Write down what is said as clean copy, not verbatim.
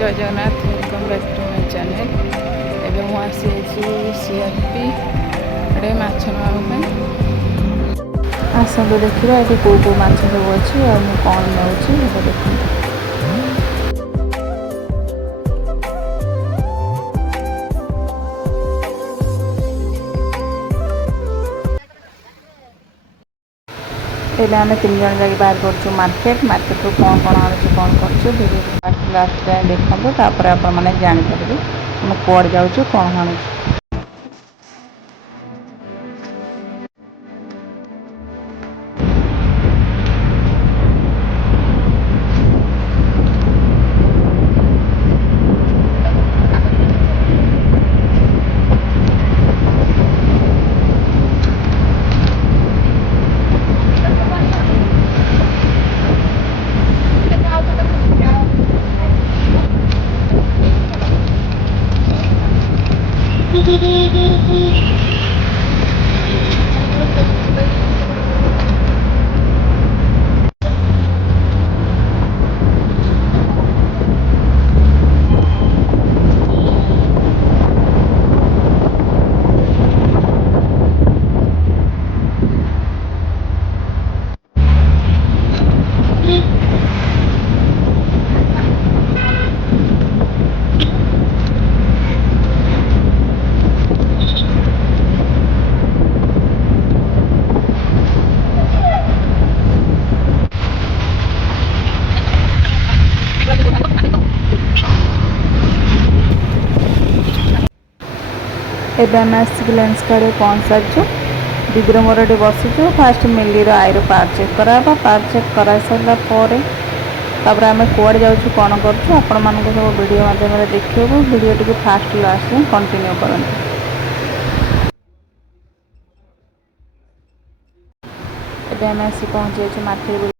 जय Jagannath welcome back to my channel. एवं मु आसी सीआरपी रे माछ नाप आसतु देखा ये कौ कौ माछ सब अच्छी और मुझे कौन नौची देखते आम 3 जन जाके बाहर कर मार्केट मार्केट रू कौन कौन आनुचे कौन कर लास्ट टाइम देखते आपने जानीपर आम कौड़ जाऊँ कौन आनुचे। एबे आम आसिक लेंस कार्ड पहुँच सारी दीदी मोर ये बसीचु फास्ट मिली आईर पार्ट चेक कराबा पार्ट चेक कर सारापर तापर आम कौड़ जाऊँ कौन करूँ आपण मानक सब वीडियो माध्यम देखू video T fast last continue करूँ। एबे आम आसी पहुँची मार्केट।